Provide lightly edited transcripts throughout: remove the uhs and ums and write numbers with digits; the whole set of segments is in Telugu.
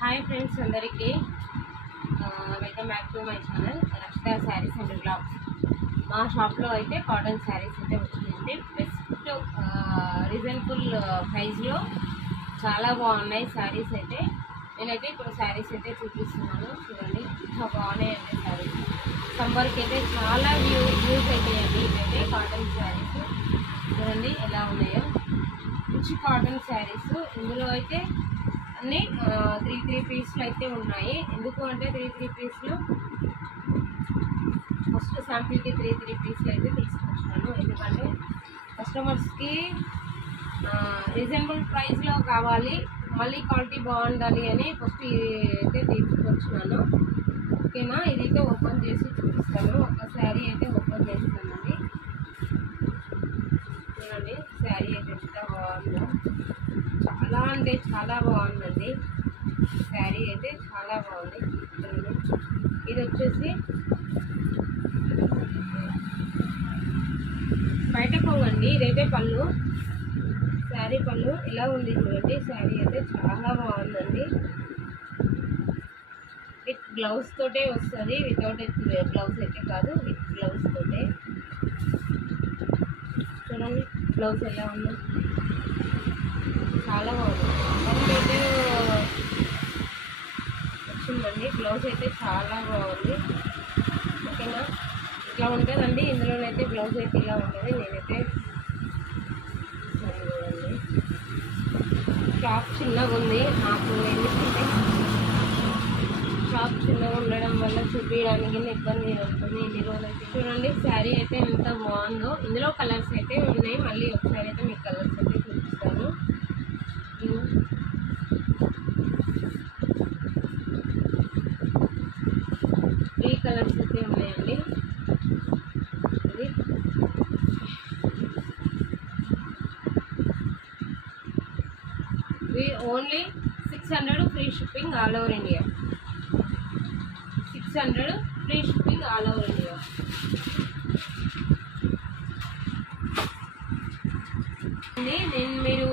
హాయ్ ఫ్రెండ్స్ అందరికీ welcome back to my channel Rakshita sarees and blogs. మా షాప్లో అయితే కాటన్ శారీస్ అయితే వచ్చిందండి. బెస్ట్ రీజనబుల్ ప్రైస్లో చాలా బాగున్నాయి శారీస్ అయితే. నేనైతే ఇప్పుడు శారీస్ అయితే చూపిస్తున్నాను, చూడండి చాలా బాగున్నాయండి శారీస్. సమ్మర్కి అయితే చాలా యూజ్ అవుతాయండి ఇవైతే కాటన్ శారీస్. చూడండి ఎలా ఉన్నాయో, మంచి కాటన్ శారీస్. ఇందులో అయితే అన్నీ త్రీ పీస్లు అయితే ఉన్నాయి. ఎందుకు అంటే త్రీ పీస్లు ఫస్ట్ శాంపిల్కి త్రీ పీస్లు అయితే తీసుకొచ్చాను. ఎందుకంటే కస్టమర్స్కి రీజనబుల్ ప్రైస్లో కావాలి, మళ్ళీ క్వాలిటీ బాగుండాలి అని ఫస్ట్ అయితే తీసుకొచ్చాను. ఓకేనా, ఇదైతే ఓపెన్ చేసి చూపిస్తాను. ఒక శారీ అయితే ఓపెన్ చేస్తానండి. చూడండి శారీ అయితే ఎంత బాగుందో, చాలా అంటే చాలా బాగుందండి. శారీ అయితే చాలా బాగుంది. ఇది వచ్చేసి బయట పోవండి. ఇదైతే పళ్ళు, శారీ పళ్ళు ఇలా ఉంది చూడండి. శారీ అయితే చాలా బాగుందండి. విత్ బ్లౌజ్ తోటే వస్తుంది, వితౌట్ బ్లౌజ్ అయితే కాదు, విత్ బ్లౌజ్ తోటే. చూడండి బ్లౌజ్ ఎలా ఉందో, చాలా బాగుంది. అయితే వచ్చిందండి బ్లౌజ్ అయితే చాలా బాగుంది. ఓకేనా, ఇట్లా ఉంటుందండి. ఇందులోనైతే బ్లౌజ్ అయితే ఇలా ఉంటుంది. నేనైతే చూడండి, షాప్ చిన్నగా ఉంది. నాకు ఎందుకంటే షాప్ చిన్నగా ఉండడం వల్ల చూపించడానికి ఇబ్బంది ఉంటుంది. ఇన్ని రోజులు అయితే చూడండి శారీ అయితే ఎంత బాగుందో. ఇందులో కలర్స్ అయితే ఉన్నాయి. మళ్ళీ ఒకసారి అయితే మీకు కలర్స్ అయితే చూపిస్తాను. ఈ కలర్స్ అయితే ఉన్నాయండి. ఇది only 600 free shipping all over India. 600 free shipping all over India. మీరు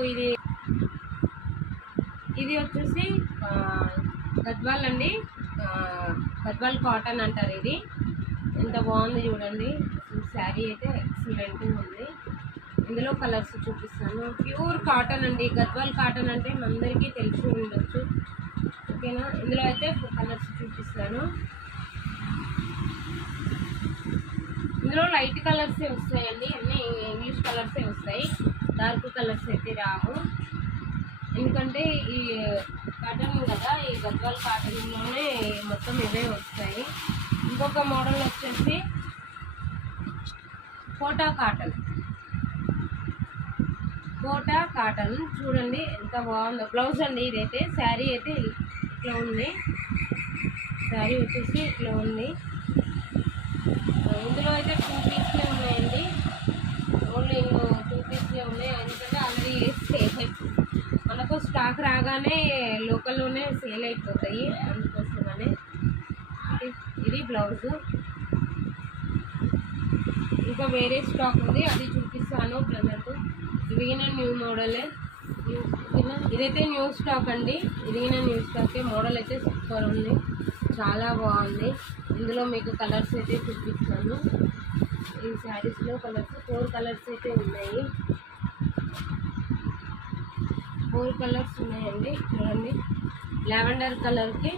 ఇది వచ్చేసి గద్వాల్ అండి, గద్వాల్ కాటన్ అంటారు. ఇది ఎంత బాగుంది చూడండి. శారీ అయితే ఎక్సలెంట్గా ఉంది. ఇందులో కలర్స్ చూపిస్తాను. ప్యూర్ కాటన్ అండి, గద్వాల్ కాటన్ అంటే అందరికీ తెలిసి ఉండొచ్చు. ఓకేనా, ఇందులో అయితే కలర్స్ చూపిస్తాను. ఇందులో లైట్ కలర్సే వస్తాయండి, అన్నీ ఇంగ్లీష్ కలర్సే వస్తాయి. డార్క్ కలర్స్ అయితే రావు. ఎందుకంటే ఈ కాటన్ కదా, ఈ గద్వాల్ కాటన్లోనే మొత్తం ఇవే వస్తాయి. ఇంకొక మోడల్ వచ్చేసి కోటా కాటన్. కోటా కాటన్ చూడండి ఎంత బాగుందో. బ్లౌజ్ అండి ఇదైతే. శారీ అయితే ఇట్లా ఉంది. శారీ వచ్చేసి ఇట్లా ఉంది. ఇందులో అయితే 2 పీస్లే ఉన్నాయండి. ఓన్లీ 2 పీస్లే ఉన్నాయి. ఎందుకంటే ఆల్రెడీ మనకు స్టాక్ రాగానే లోకల్లోనే సేల్ అయిపోతాయి, అందుకోసమనే. ఇది బ్లౌజు. ఇంకా వేరే స్టాక్ ఉంది, అది చూపిస్తాను ప్రజెంట్. ఇదిగిన న్యూ మోడలే. ఇదైతే న్యూ స్టాక్ అండి. ఇదిగిన న్యూ స్టాకే. మోడల్ అయితే సూపర్ ఉంది, చాలా బాగుంది. ఇందులో మీకు కలర్స్ అయితే చూపిస్తాను. ఈ శారీస్లో కలర్స్ 4 కలర్స్ అయితే ఉన్నాయి. 4 కలర్స్ ఉన్నాయండి. చూడండి, లావెండర్ కలర్కి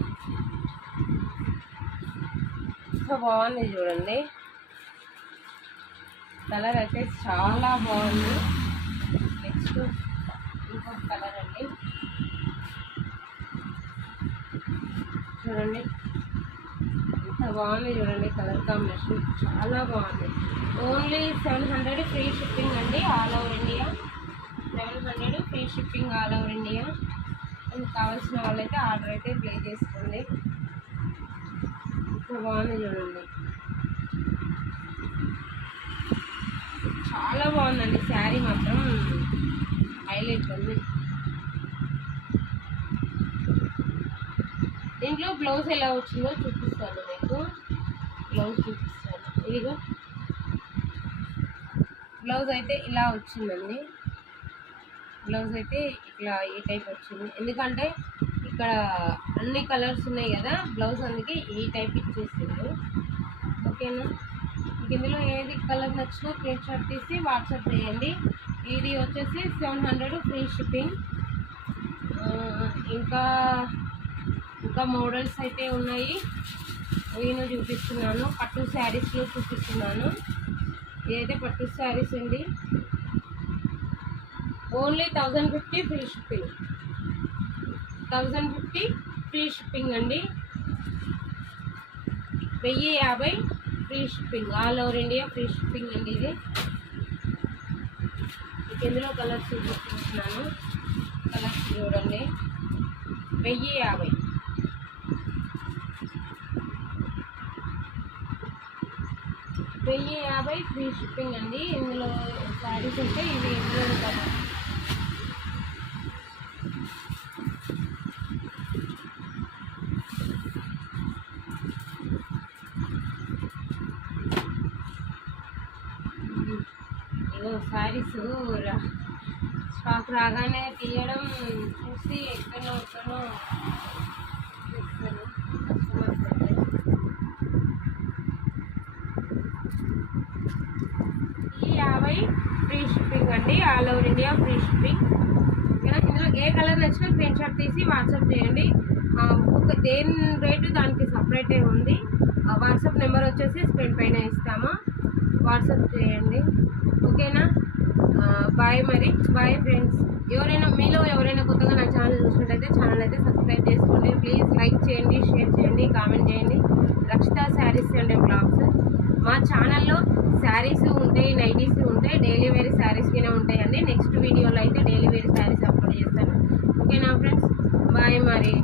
బాగుంది చూడండి. కలర్ అయితే చాలా బాగుంది. నెక్స్ట్ ఇంకొక కలర్ అండి. చూడండి ఎంత బాగుంది చూడండి. కలర్ కాంబినేషన్ చాలా బాగుంది. ఓన్లీ 700 ఫ్రీ షిప్పింగ్ అండి all over India. 700 free shipping all over India. మీకు కావాల్సిన వాళ్ళైతే ఆర్డర్ అయితే ప్లే చేసుకోండి. ఎంత బాగుంది చూడండి, చాలా బాగుందండి. శారీ మాత్రం హైలైట్ ఉంది. దీంట్లో బ్లౌజ్ ఎలా వచ్చిందో చూపిస్తాను మీకు. బ్లౌజ్ చూపిస్తాను. ఇదిగో బ్లౌజ్ అయితే ఇలా వచ్చిందండి. బ్లౌజ్ అయితే ఇట్లా ఈ టైప్ వచ్చింది. ఎందుకంటే ఇక్కడ అన్ని కలర్స్ ఉన్నాయి కదా బ్లౌజ్, అందుకే ఈ టైప్ ఇచ్చేసిండు. ఓకేనా, మీకు ఇందులో ఏది కలర్ నచ్చినా స్క్రీన్ షాట్ తీసి వాట్సాప్ చేయండి. ఇది వచ్చేసి 700 ఫ్రీ షిప్పింగ్. ఇంకా ఇంకా మోడల్స్ అయితే ఉన్నాయి, నేను చూపిస్తున్నాను. పట్టు శారీస్లో చూపిస్తున్నాను. ఇదైతే పట్టు శారీస్ అండి, only 1050 free shipping. 1050 free shipping అండి. 1050 free shipping, all over India free shipping అండి. ఇది ఇందులో కలర్స్ చూపిస్తున్నాను, కలర్స్ చూడండి. 1050 1050 ఫ్రీ షిప్పింగ్ అండి. ఇందులో శారీస్ అయితే ఇవి ఇందులో కలర్. శారీస్ స్టాక్ రాగానే తీయడం చూసి ఎక్కడో చేస్తారు కస్టమర్స్ అయితే. 50 ఫ్రీ షిప్పింగ్ అండి, all over India free shipping. ఇందులో ఏ కలర్ నచ్చినా స్క్రీన్ షాట్ తీసి వాట్సాప్ చేయండి. దేని రేటు దానికి సపరేటే ఉంది. వాట్సాప్ నెంబర్ వచ్చేసి స్క్రీన్ పైన ఇస్తాము, వాట్సాప్ చేయండి. ఓకేనా, బాయ్. మరి బాయ్ ఫ్రెండ్స్. మీలో ఎవరైనా కొత్తగా నా ఛానల్ చూసినట్టయితే ఛానల్ అయితే సబ్స్క్రైబ్ చేసుకోండి. ప్లీజ్ లైక్ చేయండి, షేర్ చేయండి, కామెంట్ చేయండి. రక్షిత శారీస్ అండ్ బ్లాగ్స్ మా ఛానల్లో శారీస్ ఉంటాయి, నైటీస్ ఉంటాయి, డైలీ వేర్ శారీస్కినే ఉంటాయండి. నెక్స్ట్ వీడియోలో అయితే డైలీ వేర్ శారీస్ అప్లోడ్ చేస్తాను. ఓకేనా ఫ్రెండ్స్, బాయ్ మరి.